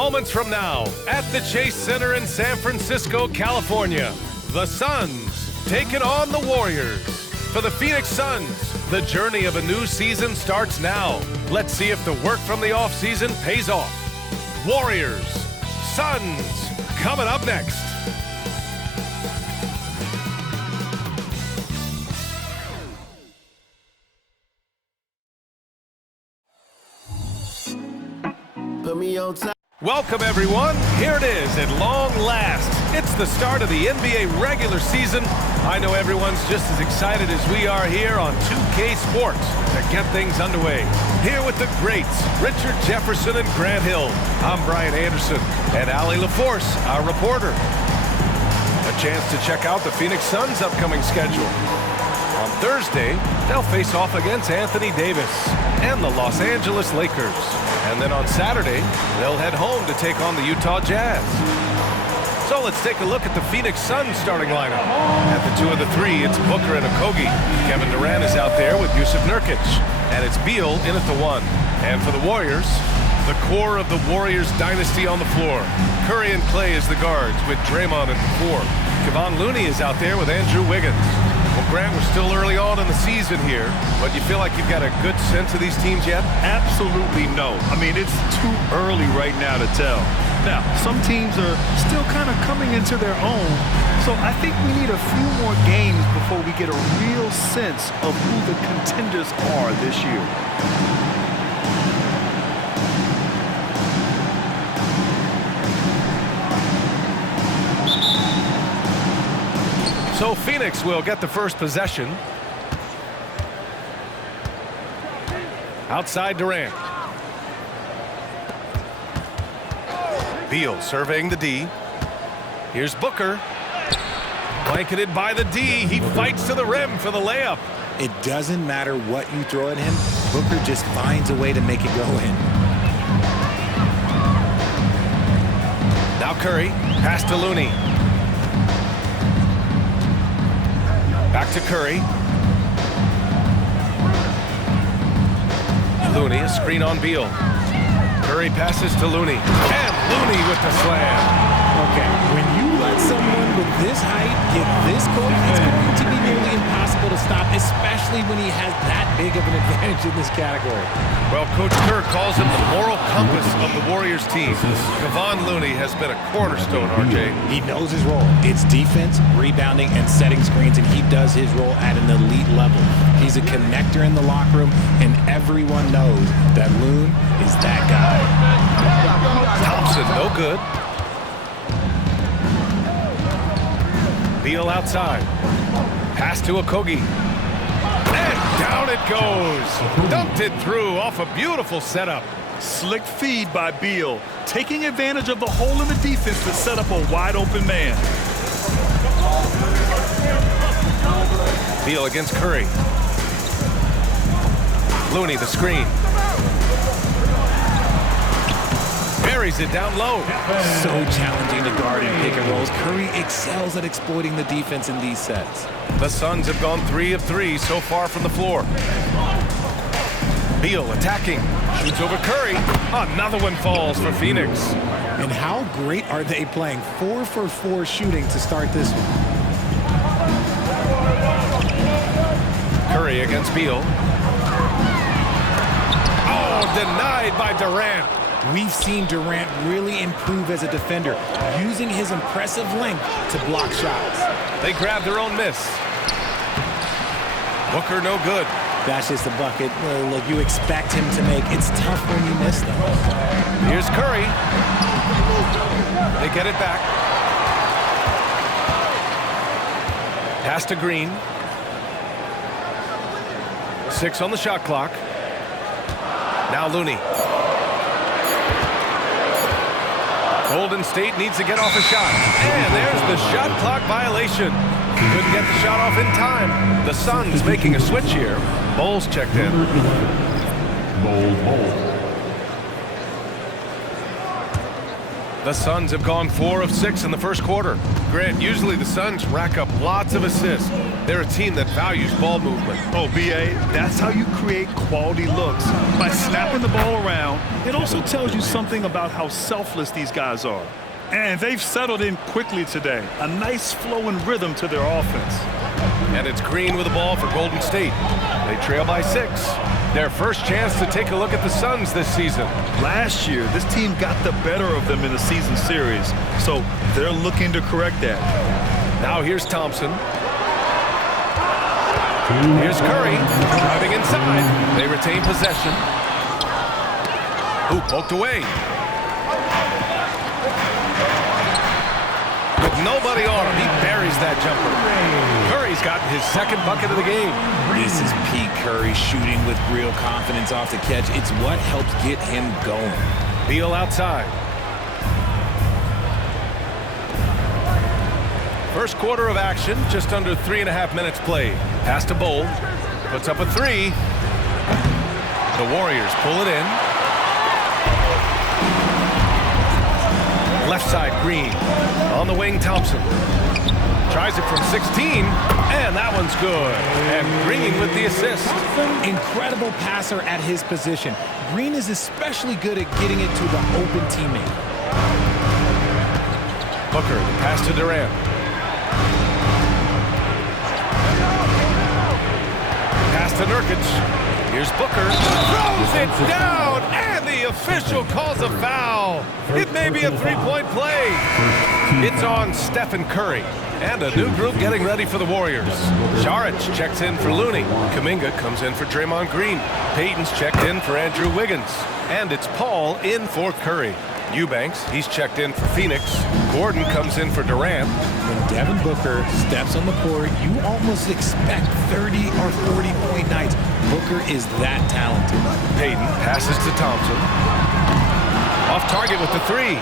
Moments from now, at the Chase Center in San Francisco, California, the Suns taking on the Warriors. For the Phoenix Suns, the journey of a new season starts now. Let's see if the work from the offseason pays off. Warriors, Suns, coming up next. Put me on top. Welcome, everyone. Here it is at long last. It's the start of the NBA regular season. I know everyone's just as excited as we are here on 2K Sports to get things underway. Here with the greats, Richard Jefferson and Grant Hill. I'm Brian Anderson, and Allie LaForce, our reporter. A chance to check out the Phoenix Suns' upcoming schedule. On Thursday, they'll face off against Anthony Davis and the Los Angeles Lakers. And then on Saturday, they'll head home to take on the Utah Jazz. So let's take a look at the Phoenix Suns starting lineup. At the 2 of the 3, it's Booker and Okogie. Kevin Durant is out there with Yusuf Nurkic. And it's Beal in at the 1. And for the Warriors, the core of the Warriors dynasty on the floor. Curry and Clay as the guards with Draymond at the 4. Kevon Looney is out there with Andrew Wiggins. Well, Grant, we're still early on in the season here, but you feel like you've got a good sense of these teams yet? Absolutely no. I mean, it's too early right now to tell. Now, some teams are still kind of coming into their own, so I think we need a few more games before we get a real sense of who the contenders are this year. So Phoenix will get the first possession. Outside Durant. Beal surveying the D. Here's Booker. Blanketed by the D. He fights to the rim for the layup. It doesn't matter what you throw at him. Booker just finds a way to make it go in. Now Curry. Pass to Looney. Back to Curry. Looney, a screen on Beal. Curry passes to Looney. And Looney with the slam. Okay, when you let someone with this height get this close, it's going to be nearly impossible to stop, especially when he has that big of an advantage in this category. Well, Coach Kerr calls him the moral compass of the Warriors team. Kevon Looney has been a cornerstone, RJ. He knows his role. It's defense, rebounding, and setting screens, and he does his role at an elite level. He's a connector in the locker room, and everyone knows that Loon is that guy. Thompson, no good. Beal outside. Pass to Okogie. And down it goes. Dumped it through off a beautiful setup. Slick feed by Beal, taking advantage of the hole in the defense to set up a wide-open man. Beal against Curry. Looney, the screen. Buries it down low. So challenging to guard in pick and rolls. Curry excels at exploiting the defense in these sets. The Suns have gone 3 of 3 so far from the floor. Beal attacking. Shoots over Curry. Another one falls for Phoenix. And how great are they playing 4 for 4 shooting to start this one? Curry against Beal. Oh, denied by Durant. We've seen Durant really improve as a defender, using his impressive length to block shots. They grab their own miss. Booker no good. That's just a bucket. Look, you expect him to make. It's tough when you miss them. Here's Curry. They get it back. Pass to Green. 6 on the shot clock. Now Looney. Golden State needs to get off a shot. And there's the shot clock violation. Couldn't get the shot off in time. The Suns making a switch here. Bowles checked in. The Suns have gone 4 of 6 in the first quarter. Grant, usually the Suns rack up lots of assists. They're a team that values ball movement. Oh, B.A., that's how you create quality looks. By snapping the ball around, it also tells you something about how selfless these guys are. And they've settled in quickly today. A nice flow and rhythm to their offense. And it's Green with the ball for Golden State. They trail by 6. Their first chance to take a look at the Suns this season. Last year, this team got the better of them in the season series, so they're looking to correct that. Now here's Thompson. Here's Curry, driving inside. They retain possession. Ooh, poked away. With nobody on him, he buries that jumper. Curry's gotten his second bucket of the game. This is Pete Curry shooting with real confidence off the catch. It's what helps get him going. Beal outside. First quarter of action, just under 3.5 minutes played. Pass to Bowl, puts up a 3. The Warriors pull it in. Left side, Green. On the wing, Thompson. Tries it from 16, and that one's good. And Green with the assist. Incredible passer at his position. Green is especially good at getting it to the open teammate. Booker, pass to Durant. Pass to Nurkic. Here's Booker. Throws it down, and the official calls a foul. It may be a three-point play. It's on Stephen Curry. And a new group getting ready for the Warriors. Saric checks in for Looney. Kuminga comes in for Draymond Green. Payton's checked in for Andrew Wiggins. And it's Paul in for Curry. Eubanks, he's checked in for Phoenix. Gordon comes in for Durant. When Devin Booker steps on the court, you almost expect 30 or 40-point nights. Booker is that talented. Payton passes to Thompson. Off target with the 3.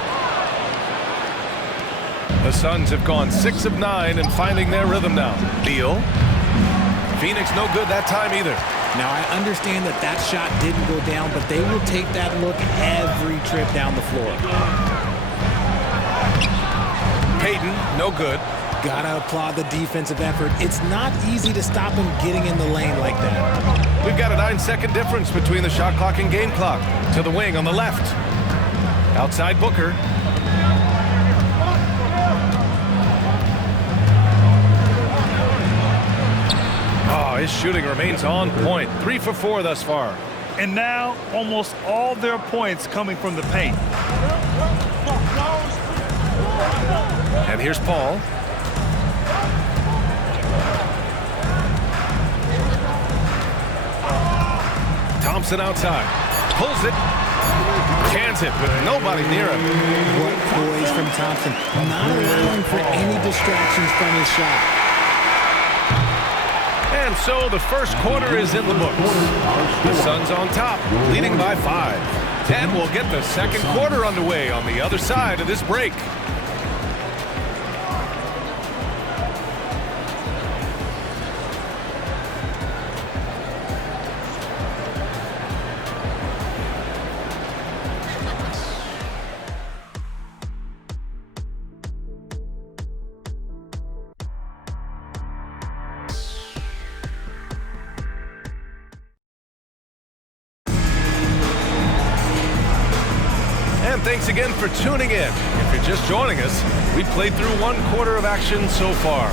The Suns have gone 6 of 9 and finding their rhythm now. Beal. Phoenix no good that time either. Now, I understand that that shot didn't go down, but they will take that look every trip down the floor. Payton, no good. Gotta applaud the defensive effort. It's not easy to stop him getting in the lane like that. We've got a 9-second difference between the shot clock and game clock. To the wing on the left. Outside Booker. His shooting remains on point. 3 for 4 thus far. And now, almost all their points coming from the paint. And here's Paul. Thompson outside. Pulls it. Cans it with nobody near him. What poise from Thompson. Not allowing for any distractions from his shot. And so the first quarter is in the books. The Suns on top, leading by 5. And we'll get the second quarter underway on the other side of this break. And thanks again for tuning in. If you're just joining us, we played through 1 quarter of action so far.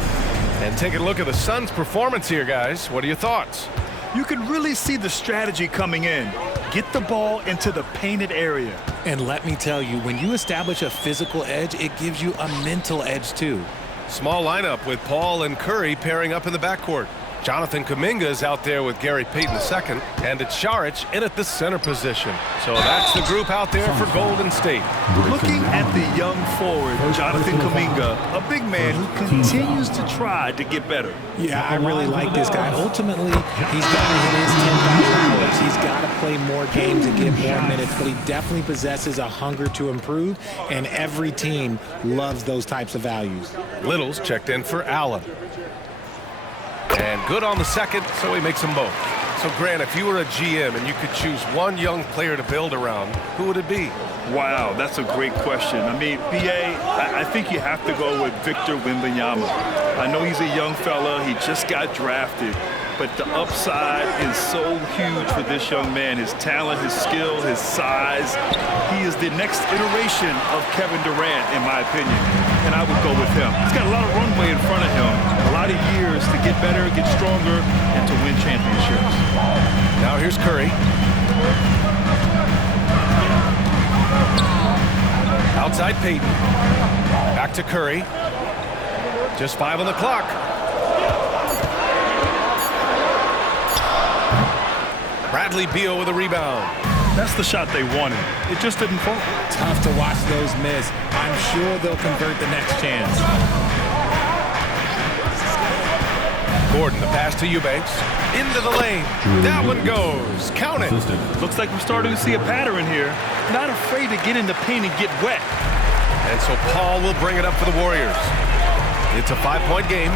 And take a look at the Suns' performance here, guys. What are your thoughts? You can really see the strategy coming in. Get the ball into the painted area. And let me tell you, when you establish a physical edge, it gives you a mental edge too. Small lineup with Paul and Curry pairing up in the backcourt. Jonathan Kuminga is out there with Gary Payton II, and it's Saric in at the center position. So that's the group out there for Golden State. Looking at the young forward, Jonathan Kuminga, a big man who continues to try to get better. Yeah, I really like this guy. Ultimately, he's got to hit his 10,000 hours. He's got to play more games and get more minutes, but he definitely possesses a hunger to improve, and every team loves those types of values. Little's checked in for Allen. And good on the second, so he makes them both. So, Grant, if you were a GM and you could choose one young player to build around, who would it be? Wow, that's a great question. I mean, BA, I think you have to go with Victor Wembanyama. I know he's a young fella. He just got drafted. But the upside is so huge for this young man. His talent, his skill, his size. He is the next iteration of Kevin Durant, in my opinion. And I would go with him. He's got a lot of runway in front of him. A lot of years to get better, get stronger, and to win championships. Now here's Curry. Outside Peyton. Back to Curry. Just 5 on the clock. Bradley Beal with a rebound. That's the shot they wanted. It just didn't fall. Tough to watch those miss. I'm sure they'll convert the next chance. Gordon, the pass to Eubanks. Into the lane. That one goes. Count it. Looks like we're starting to see a pattern here. Not afraid to get in the paint and get wet. And so Paul will bring it up for the Warriors. It's a 5-point game.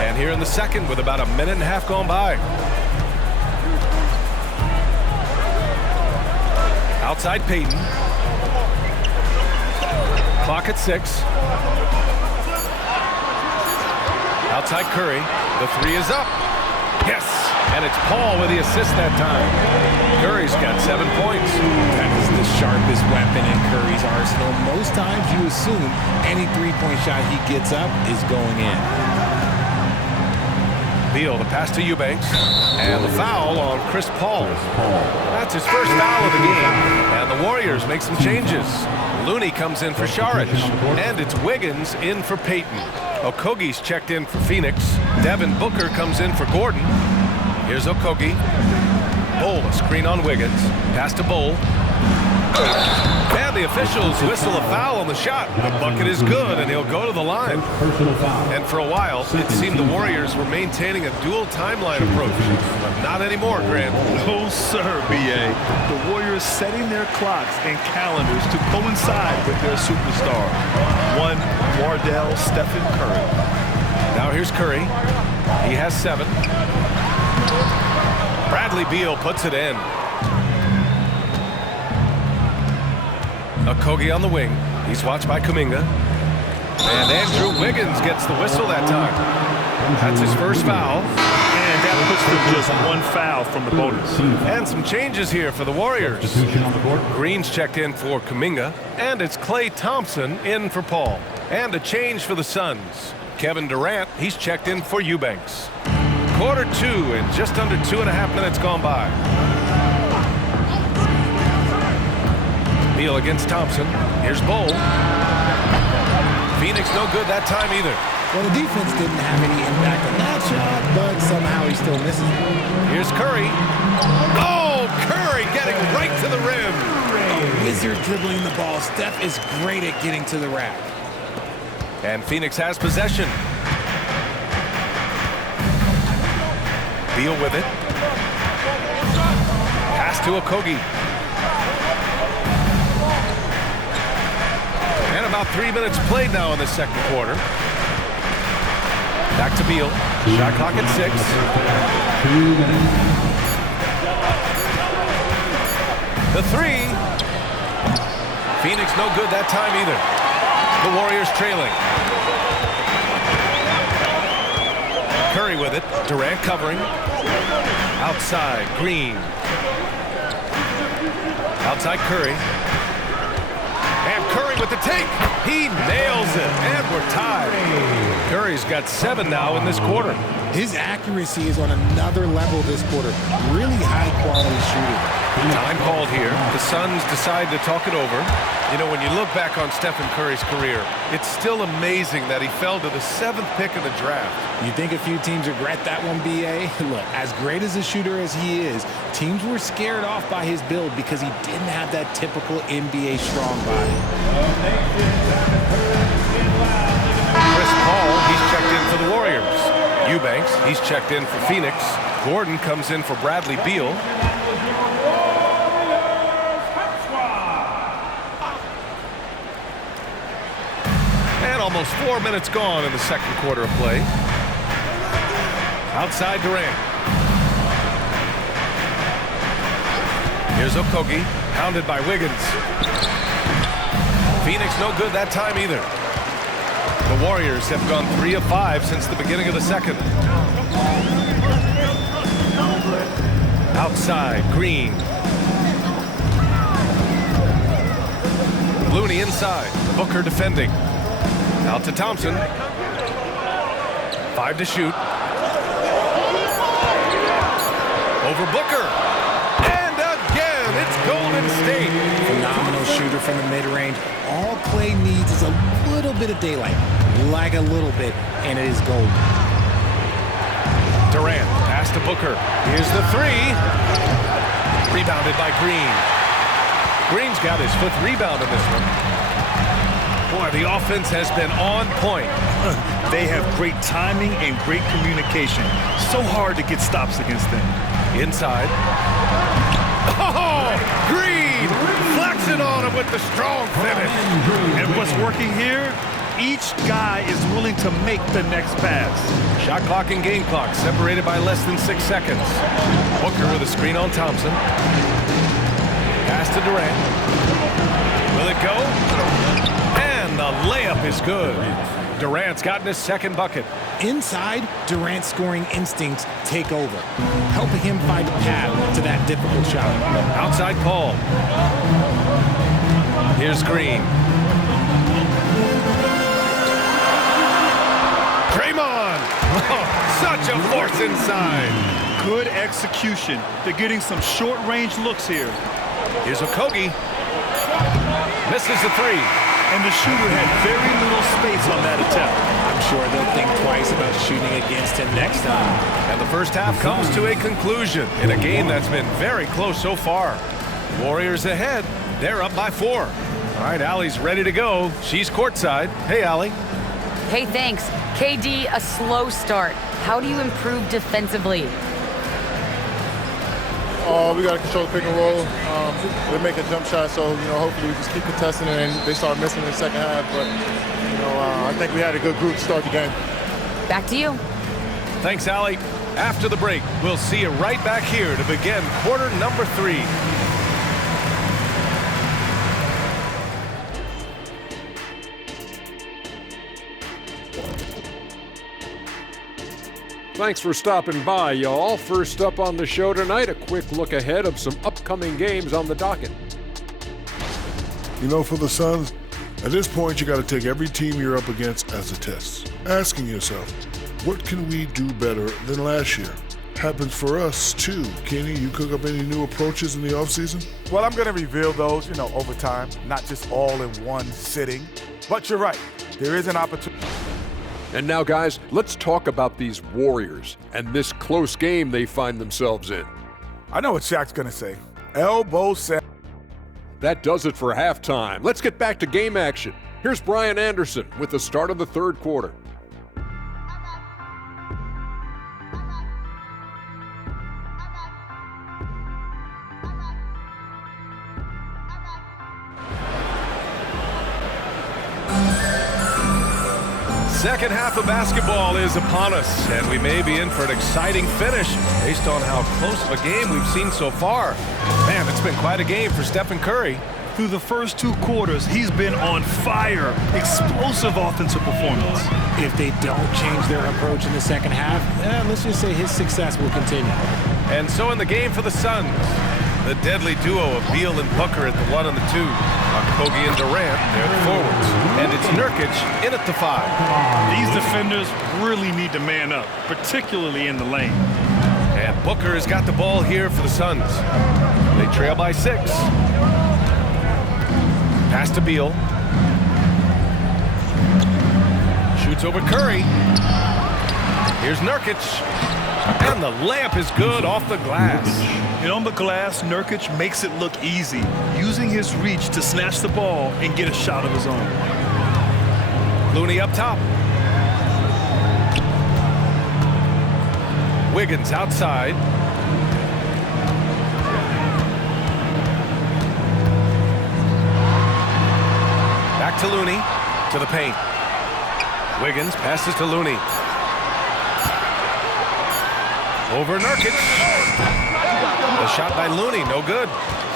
And here in the second with about a minute and a half gone by. Outside Peyton. Clock at 6. Outside Curry. The 3 is up. Yes! And it's Paul with the assist that time. Curry's got 7 points. That is the sharpest weapon in Curry's arsenal. Most times you assume any three-point shot he gets up is going in. Beal, the pass to Eubanks. And the foul on Chris Paul. That's his first foul of the game. And the Warriors make some changes. Looney comes in for Saric. And it's Wiggins in for Peyton. Okogie's checked in for Phoenix. Devin Booker comes in for Gordon. Here's Okogie. Bull, a screen on Wiggins. Pass to Bull. And the officials whistle a foul on the shot. The bucket is good, and he'll go to the line. And for a while, it seemed the Warriors were maintaining a dual timeline approach. But not anymore, Grant. No, sir, B.A. The Warriors setting their clocks and calendars to coincide with their superstar. One, Wardell Stephen Curry. Now here's Curry. He has 7. Bradley Beal puts it in. Okogie on the wing. He's watched by Kuminga. And Andrew Wiggins gets the whistle that time. That's his first foul. And that puts them just 1 foul from the bonus. And some changes here for the Warriors. Green's checked in for Kuminga. And it's Klay Thompson in for Paul. And a change for the Suns. Kevin Durant, he's checked in for Eubanks. Quarter 2 and just under 2.5 minutes gone by. Beal against Thompson. Here's Bull. Phoenix no good that time either. Well, the defense didn't have any impact on that shot, but somehow he still misses it. Here's Curry. Oh, Curry getting right to the rim. A wizard dribbling the ball. Steph is great at getting to the rack. And Phoenix has possession. Beal with it. Pass to Okogie. And about 3 minutes played now in the second quarter. Back to Beal. Shot clock at 6. 2 minutes. The 3. Phoenix no good that time either. The Warriors trailing. Curry with it. Durant covering. Outside, Green. Outside Curry. And Curry with the take. He nails it. And we're tied. Curry's got 7 now in this quarter. His accuracy is on another level this quarter. Really high-quality shooting. Time called here. The Suns decide to talk it over. You know, when you look back on Stephen Curry's career, it's still amazing that he fell to the 7th pick in the draft. You think a few teams regret that one, B.A.? Look, as great as a shooter as he is, teams were scared off by his build because he didn't have that typical NBA strong body. Chris Paul, he's checked in for the Warriors. Eubanks, he's checked in for Phoenix. Gordon comes in for Bradley Beal. And almost 4 minutes gone in the second quarter of play. Outside Durant. Here's Okogie, pounded by Wiggins. Phoenix no good that time either. The Warriors have gone 3 of 5 since the beginning of the second. Outside, Green. Looney inside, Booker defending. Out to Thompson. 5 to shoot. Over Booker. And again, it's Golden State. Phenomenal shooter from the mid-range. All Clay needs is a little bit of daylight. Like a little bit, and it is gold. Durant, pass to Booker. Here's the 3. Rebounded by Green. Green's got his 5th rebound in this one. Boy, the offense has been on point. They have great timing and great communication. So hard to get stops against them. Inside. Oh, Green flexing on him with the strong finish. And what's working here? Each guy is willing to make the next pass. Shot clock and game clock separated by less than 6 seconds. Booker with a screen on Thompson. Pass to Durant. Will it go? And the layup is good. Durant's gotten his 2nd bucket. Inside, Durant's scoring instincts take over, helping him find a path to that difficult shot. Outside Paul. Here's Green. Draymond. Oh, such a force inside. Good execution. They're getting some short-range looks here. Here's Okogie. Misses the 3. And the shooter had very little space on that attempt. I'm sure they'll think twice about shooting against him next time. And the first half comes to a conclusion in a game that's been very close so far. Warriors ahead. They're up by 4. All right, Allie's ready to go. She's courtside. Hey, Allie. Hey, thanks. KD, a slow start. How do you improve defensively? We got to control the pick and roll. They're making jump shots, so hopefully we just keep contesting it, and they start missing in the second half. But I think we had a good group to start the game. Back to you. Thanks, Allie. After the break, we'll see you right back here to begin quarter number 3. Thanks for stopping by, y'all. First up on the show tonight, a quick look ahead of some upcoming games on the docket. For the Suns, at this point, you got to take every team you're up against as a test. Asking yourself, what can we do better than last year? Happens for us, too. Kenny, you cook up any new approaches in the offseason? Well, I'm going to reveal those, over time, not just all in one sitting. But you're right, there is an opportunity. And now, guys, let's talk about these Warriors and this close game they find themselves in. I know what Shaq's going to say. Elbow set. That does it for halftime. Let's get back to game action. Here's Brian Anderson with the start of the 3rd quarter. Second half of basketball is upon us, and we may be in for an exciting finish based on how close of a game we've seen so far. Man, it's been quite a game for Stephen Curry. Through the first 2 quarters, he's been on fire. Explosive offensive performance. If they don't change their approach in the second half, let's just say his success will continue. And so in the game for the Suns, the deadly duo of Beal and Booker at the 1 and the 2. Okogie and Durant, they're the forwards. And it's Nurkic in at the 5. These defenders really need to man up, particularly in the lane. And Booker has got the ball here for the Suns. They trail by 6. Pass to Beal. Shoots over Curry. Here's Nurkic. And the layup is good off the glass. And on the glass, Nurkic makes it look easy, using his reach to snatch the ball and get a shot of his own. Looney up top. Wiggins outside. Back to Looney, to the paint. Wiggins passes to Looney. Over Nurkic. The shot by Looney, no good.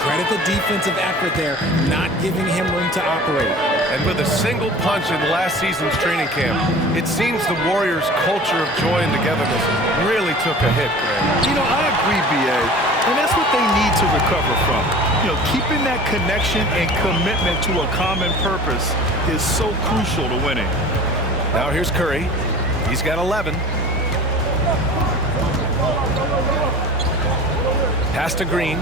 Credit the defensive effort there, not giving him room to operate. And with a single punch in last season's training camp, it seems the Warriors' culture of joy and togetherness really took a hit, Greg. You know, I agree, B.A., and that's what they need to recover from. You know, keeping that connection and commitment to a common purpose is so crucial to winning. Now here's Curry. He's got 11. Pass to Green.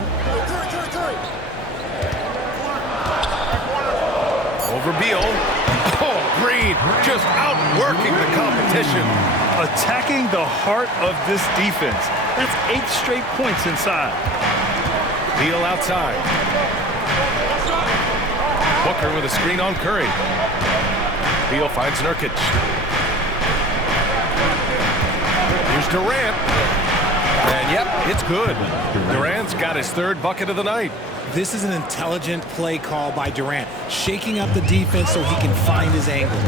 Over Beal. Oh, Green just outworking the competition. Attacking the heart of this defense. That's 8 straight points inside. Beal outside. Booker with a screen on Curry. Beal finds Nurkic. Here's Durant. And yep, it's good. Durant's got his 3rd bucket of the night. This is an intelligent play call by Durant, shaking up the defense so he can find his angle.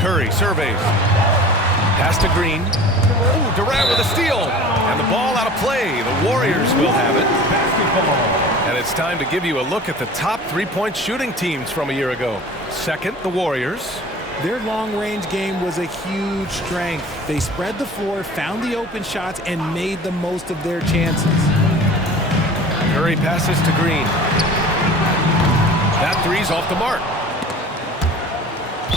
Curry surveys. Pass to Green. Ooh, Durant with a steal. And the ball out of play. The Warriors will have it. And it's time to give you a look at the top 3-point shooting teams from a year ago. Second, the Warriors. Their long-range game was a huge strength. They spread the floor, found the open shots, and made the most of their chances. Curry passes to Green. That three's off the mark.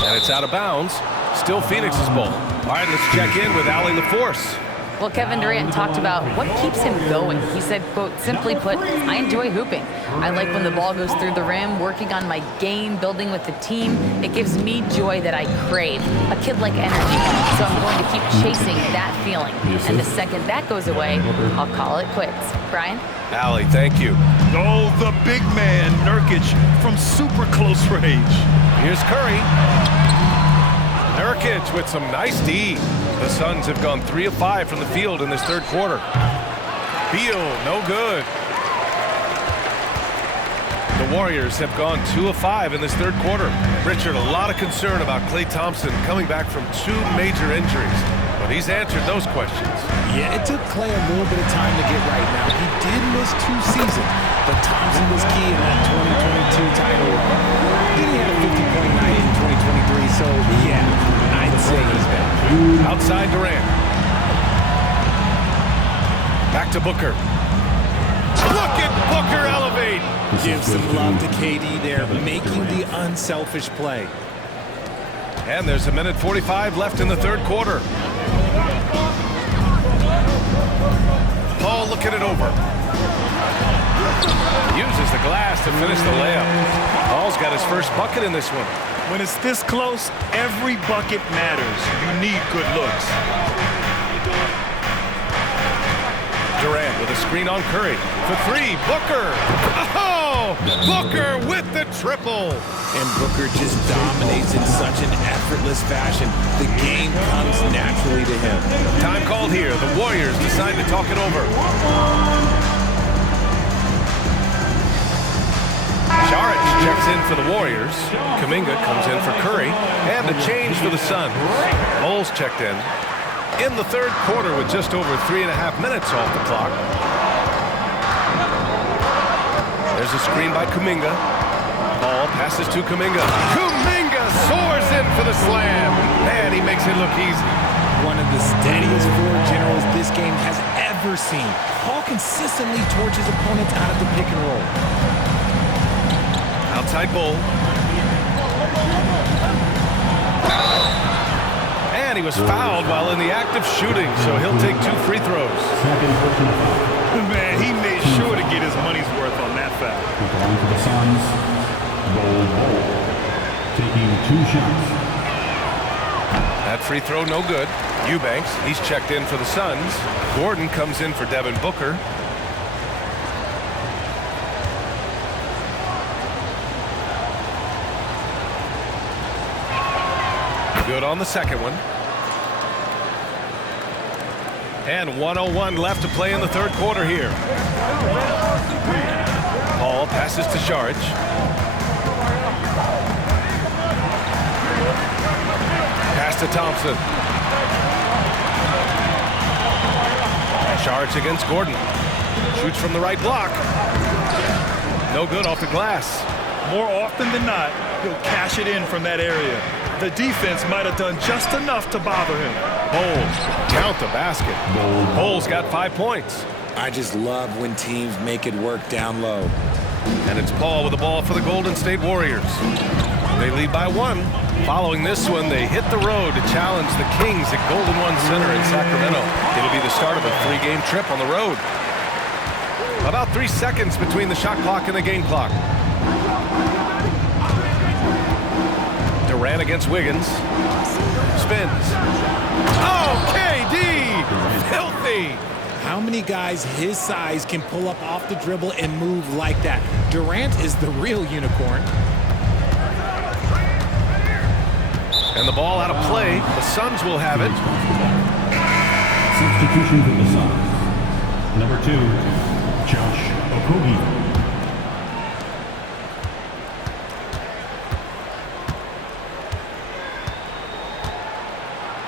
And it's out of bounds. Still Phoenix's ball. All right, let's check in with Allie LaForce. Well, Kevin Durant talked about what keeps him going. He said, quote, simply put, I enjoy hooping. I like when the ball goes through the rim, working on my game, building with the team. It gives me joy that I crave, a kid-like energy. So I'm going to keep chasing that feeling. And the second that goes away, I'll call it quits. Brian? Allie, thank you. Oh, the big man, Nurkic, from super close range. Here's Curry. Nurkic with some nice D. The Suns have gone 3 of 5 from the field in this 3rd quarter. Beal, no good. The Warriors have gone 2 of 5 in this 3rd quarter. Richard, a lot of concern about Klay Thompson coming back from 2 major injuries, but he's answered those questions. Yeah, it took Klay a little bit of time to get right now. He did miss 2 seasons, but Thompson was key in that 2022 title run. Then he had a 50-point night in 2023, so yeah, I'd say he's back. Outside Durant. Back to Booker. Look at Booker elevate. Give some love to KD there, making the unselfish play. And there's 1:45 left in the 3rd quarter. Paul looking it over. Uses the glass to finish the layup. Paul's got his first bucket in this one. When it's this close, every bucket matters. You need good looks. Durant with a screen on Curry. For 3, Booker. Oh, Booker with the triple. And Booker just dominates in such an effortless fashion. The game comes naturally to him. Time called here. The Warriors decide to talk it over. Saric checks in for the Warriors. Kuminga comes in for Curry. And a change for the Suns. Bowles checked in the 3rd quarter with just over 3.5 minutes off the clock. There's a screen by Kuminga. Ball passes to Kuminga. Kuminga soars in for the slam. Man, he makes it look easy. One of the steadiest floor generals this game has ever seen. Paul consistently torches opponents out of the pick and roll. Outside Bull. And he was fouled while in the act of shooting, so he'll take 2 free throws. Man, he made sure to get his money's worth on that foul. Going for the Suns, Bull, taking 2 shots. That free throw no good. Eubanks, he's checked in for the Suns. Gordon comes in for Devin Booker. Good on the second one. And 1:01 left to play in the 3rd quarter here. Paul passes to Saric. Pass to Thompson. Saric against Gordon. Shoots from the right block. No good off the glass. More often than not, he'll cash it in from that area. The defense might have done just enough to bother him. Bowles, count the basket. Bowles got 5 points. I just love when teams make it work down low. And it's Paul with the ball for the Golden State Warriors. They lead by 1. Following this one, they hit the road to challenge the Kings at Golden One Center in Sacramento. It'll be the start of a 3-game trip on the road. About 3 seconds between the shot clock and the game clock. Durant against Wiggins. Spins. Oh, KD! Filthy! How many guys his size can pull up off the dribble and move like that? Durant is the real unicorn. And the ball out of play. The Suns will have it. Substitution for the Suns. Number 2, Josh Okogie.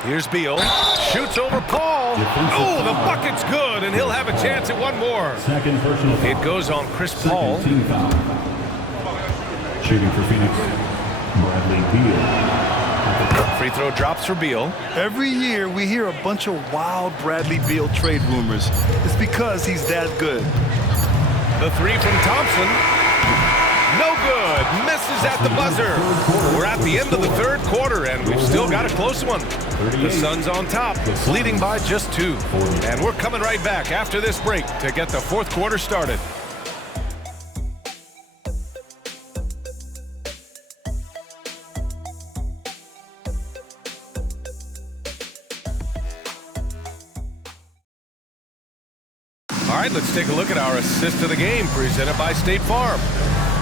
Here's Beal. Shoots over Paul. Oh, the bucket's good, and he'll have a chance at one more. Second personal foul. It goes on Chris Paul. Second team foul. Shooting for Phoenix, Bradley Beal. Free throw drops for Beal. Every year we hear a bunch of wild Bradley Beal trade rumors. It's because he's that good. The 3 from Thompson. No good. Misses at the buzzer. We're at the end of the 3rd quarter, and we've still got a close one. The Suns on top, leading by just 2. And we're coming right back after this break to get the 4th quarter started. All right, let's take a look at our assist of the game presented by State Farm.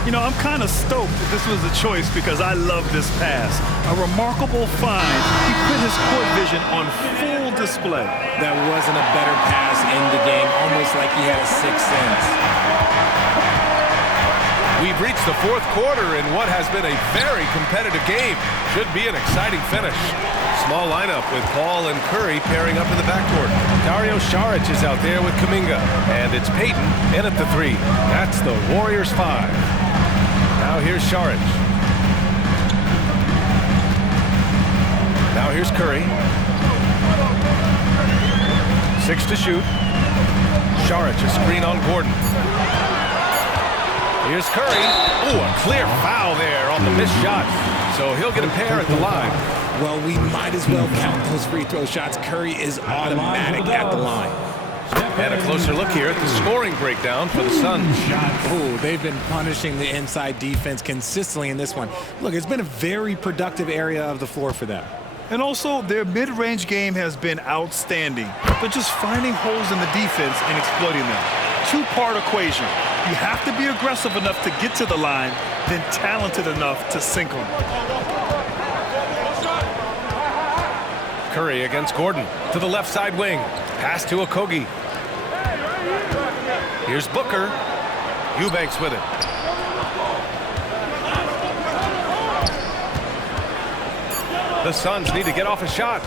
You know, I'm kind of stoked that this was a choice because I love this pass. A remarkable find. He put his court vision on full display. That wasn't a better pass in the game, almost like he had a 6th sense. We've reached the 4th quarter in what has been a very competitive game. Should be an exciting finish. Small lineup with Paul and Curry pairing up in the backcourt. Dario Saric is out there with Kuminga. And it's Payton in at the 3. That's the Warriors 5. Now here's Saric. Now here's Curry. 6 to shoot. Saric, a screen on Gordon. Here's Curry. Ooh, a clear foul there on the missed shot. So he'll get a pair at the line. Well, we might as well count those free throw shots. Curry is automatic at the line. And a closer look here at the scoring breakdown for the Suns. Oh, they've been punishing the inside defense consistently in this one. Look, it's been a very productive area of the floor for them. And also, their mid-range game has been outstanding. They're just finding holes in the defense and exploiting them. 2-part equation. You have to be aggressive enough to get to the line, then talented enough to sink them. Curry against Gordon to the left side wing. Pass to Okogie. Here's Booker. Eubanks with it. The Suns need to get off a shot.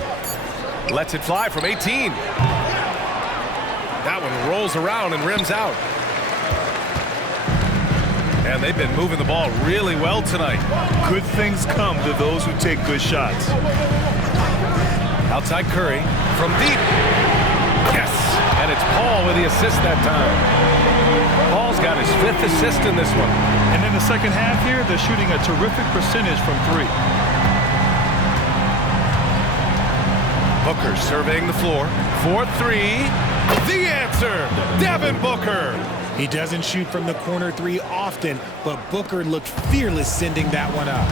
Lets it fly from 18. That one rolls around and rims out. And they've been moving the ball really well tonight. Good things come to those who take good shots. Outside Curry from deep. Yes, and it's Paul with the assist that time. Paul's got his 5th assist in this one. And in the second half here, they're shooting a terrific percentage from 3. Booker surveying the floor. 4-3. The answer, Devin Booker. He doesn't shoot from the corner 3 often, but Booker looked fearless sending that one up.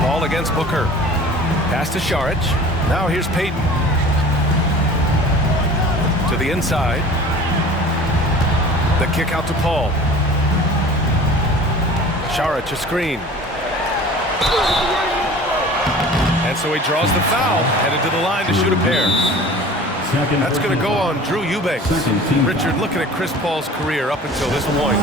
Paul against Booker. Pass to Saric. Now here's Payton. To the inside. The kick out to Paul. Saric, a screen. And so he draws the foul, headed to the line to shoot a pair. That's going to go on Drew Eubanks. Richard, looking at Chris Paul's career up until this point,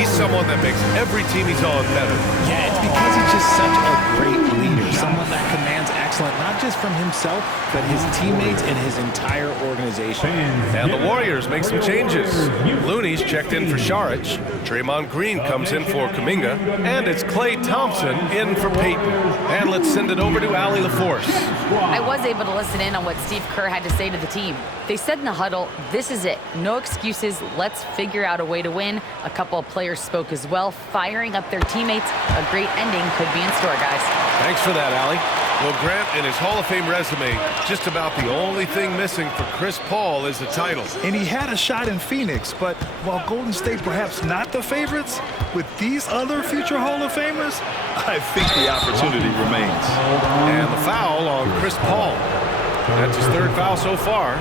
he's someone that makes every team he's on better. Yeah, it's because he's just such a great leader, someone that commands excellence, not just just from himself, but his teammates and his entire organization. And the Warriors make some changes. Looney's checked in for Saric. Draymond Green comes in for Kuminga. And it's Klay Thompson in for Peyton. And let's send it over to Allie LaForce. I was able to listen in on what Steve Kerr had to say to the team. They said in the huddle, this is it. No excuses. Let's figure out a way to win. A couple of players spoke as well, firing up their teammates. A great ending could be in store, guys. Thanks for that, Allie. Well, Grant, in his Hall of Fame resume, just about the only thing missing for Chris Paul is the title. And he had a shot in Phoenix, but while Golden State perhaps not the favorites, with these other future Hall of Famers, I think the opportunity remains. And the foul on Chris Paul. That's his third foul so far.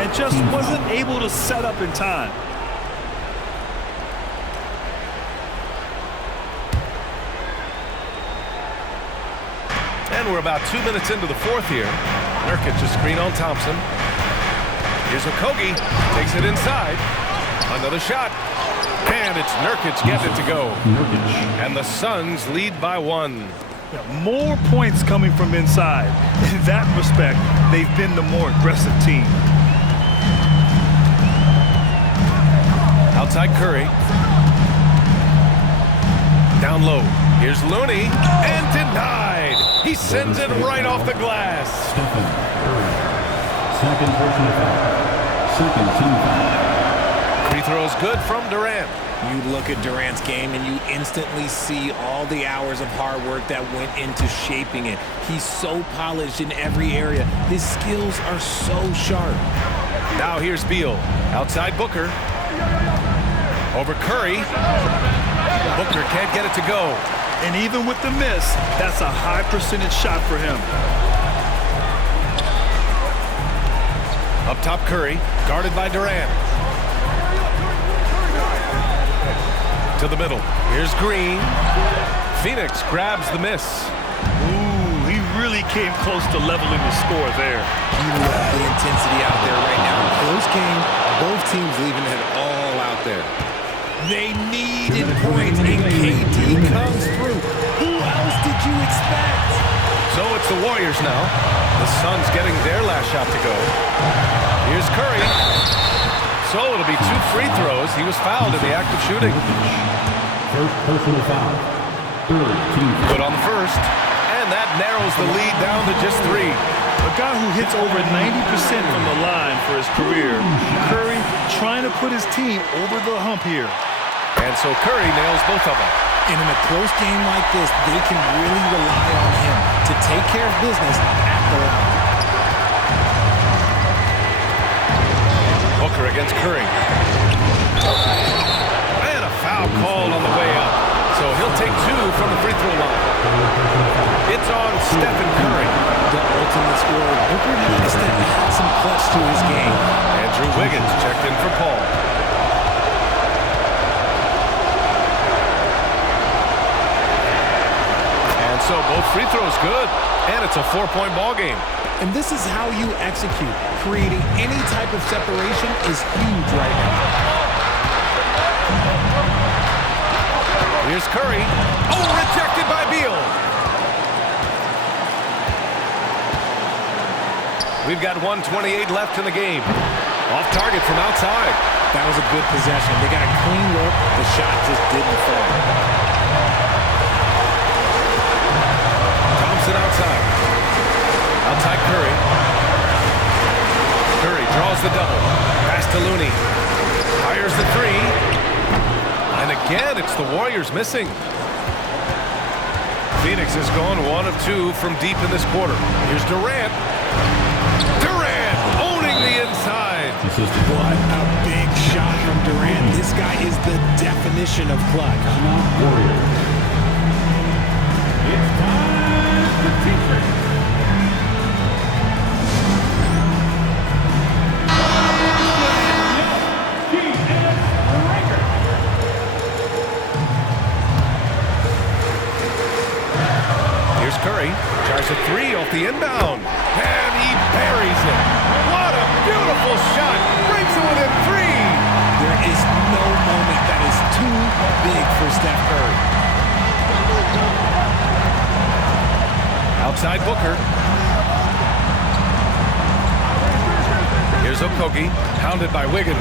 And just wasn't able to set up in time. And we're about 2 minutes into the fourth here. Nurkic a screen on Thompson. Here's Okogie. Takes it inside. Another shot. And it's Nurkic getting it to go. And the Suns lead by 1. More points coming from inside. In that respect, they've been the more aggressive team. Outside Curry. Down low. Here's Looney. And denied. He sends it right off the glass. Second personal foul. Second team foul. Free throw is good from Durant. You look at Durant's game and you instantly see all the hours of hard work that went into shaping it. He's so polished in every area. His skills are so sharp. Now here's Beal. Outside Booker. Over Curry. Booker can't get it to go. And even with the miss, that's a high percentage shot for him. Up top Curry, guarded by Durant. To the middle. Here's Green. Phoenix grabs the miss. Ooh, he really came close to leveling the score there. You love the intensity out there right now. Close game, both teams leaving it all out there. They needed points, and KD comes through. Who else did you expect? So it's the Warriors now. The Suns getting their last shot to go. Here's Curry. So it'll be 2 free throws. He was fouled in the act of shooting. First personal foul. Third team foul. Good on the first. And that narrows the lead down to just 3. A guy who hits over 90% from the line for his career. Curry trying to put his team over the hump here. And so Curry nails both of them. And in a close game like this, they can really rely on him to take care of business at the line. Booker against Curry. And a foul called on the way up. So he'll take 2 from the free throw line. It's on Stephen Curry. The ultimate scorer. Booker needs to add some clutch to his game. Andrew Wiggins checked in for Paul. And so both free throws good. And it's a 4-point ball game. And this is how you execute. Creating any type of separation is huge right now. Here's Curry. Oh, rejected by Beal. We've got 1:28 left in the game. Off target from outside. That was a good possession. They got a clean look. The shot just didn't fall. Thompson outside. Outside Curry. Curry draws the double. Pass to Looney. Fires the 3. And again, it's the Warriors missing. Phoenix has gone 1 of 2 from deep in this quarter. Here's Durant. Durant owning the inside. What a big shot from Durant. This guy is the definition of clutch. It's time for T-shirt. Curry tries a 3 off the inbound, and he buries it. What a beautiful shot. Brings it within 3. There is no moment that is too big for Steph Curry. Outside Booker. Here's Okogie, hounded by Wiggins.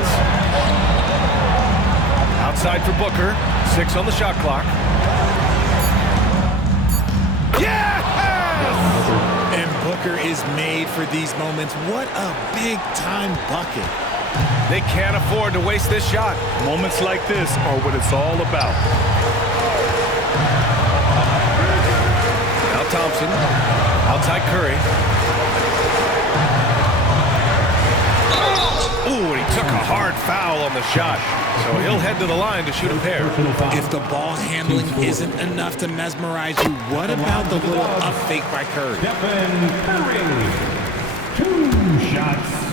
Outside for Booker, 6 on the shot clock. Yes! And Booker is made for these moments. What a big-time bucket. They can't afford to waste this shot. Moments like this are what it's all about. Now Thompson, outside Curry. Ooh, and he took a hard foul on the shot. So he'll head to the line to shoot a pair. If the ball handling isn't enough to mesmerize you, what about the little up fake by Curry? Stephen Curry. 2 shots.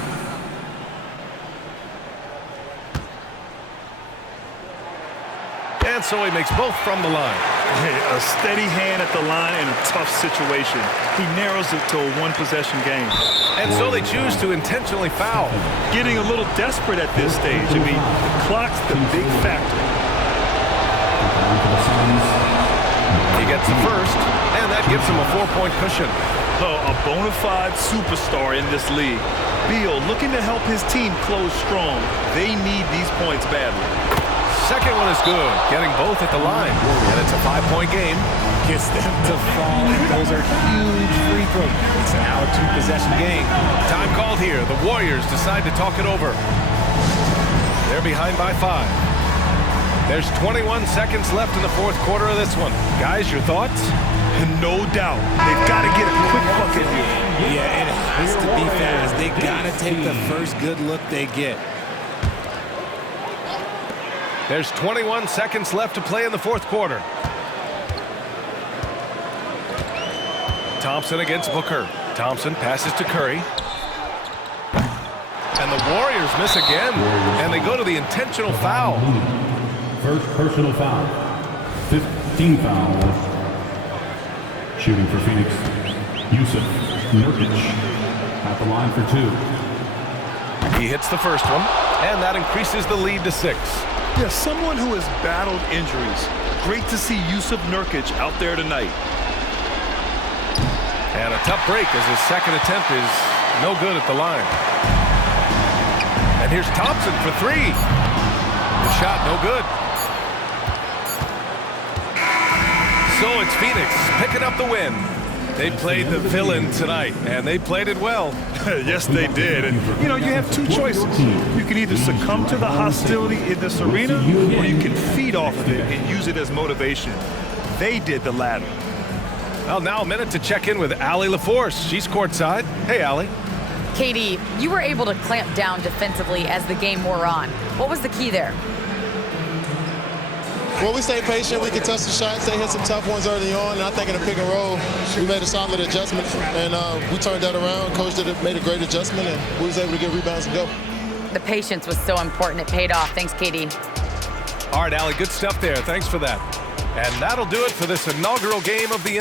And so he makes both from the line. Hey, a steady hand at the line in a tough situation. He narrows it to a one-possession game. And so they choose to intentionally foul. Getting a little desperate at this stage. I mean, the clock's the big factor. He gets the first, and that gives him a 4-point cushion. Oh, a bona fide superstar in this league. Beal looking to help his team close strong. They need these points badly. Second one is good, getting both at the line. And it's a 5-point game. Gets them to fall, and those are huge free throws. It's now a 2-possession game. Time called here. The Warriors decide to talk it over. They're behind by 5. There's 21 seconds left in the fourth quarter of this one. Guys, your thoughts? No doubt. They've got to get a quick bucket here. Yeah, it has to be fast. They got to take the first good look they get. There's 21 seconds left to play in the fourth quarter. Thompson against Booker. Thompson passes to Curry. And the Warriors miss again. And they go to the intentional foul. First personal foul. 15 fouls. Shooting for Phoenix, Yusuf Nurkic at the line for 2. He hits the first one, and that increases the lead to 6. Yeah, someone who has battled injuries. Great to see Yusuf Nurkic out there tonight. And a tough break as his second attempt is no good at the line. And here's Thompson for 3. The shot no good. So it's Phoenix picking up the win. They played the villain tonight, and they played it well. Yes, they did. And, you know, you have 2 choices. You can either succumb to the hostility in this arena, or you can feed off of it and use it as motivation. They did the latter. Well, now a minute to check in with Allie LaForce. She's courtside. Hey, Allie. KD, you were able to clamp down defensively as the game wore on. What was the key there? Well, we stayed patient. We contested the shots. They hit some tough ones early on. And I think in the pick and roll, we made a solid adjustment. And we turned that around. Coach made a great adjustment, and we was able to get rebounds and go. The patience was so important. It paid off. Thanks, KD. All right, Allie, good stuff there. Thanks for that. And that'll do it for this inaugural game of the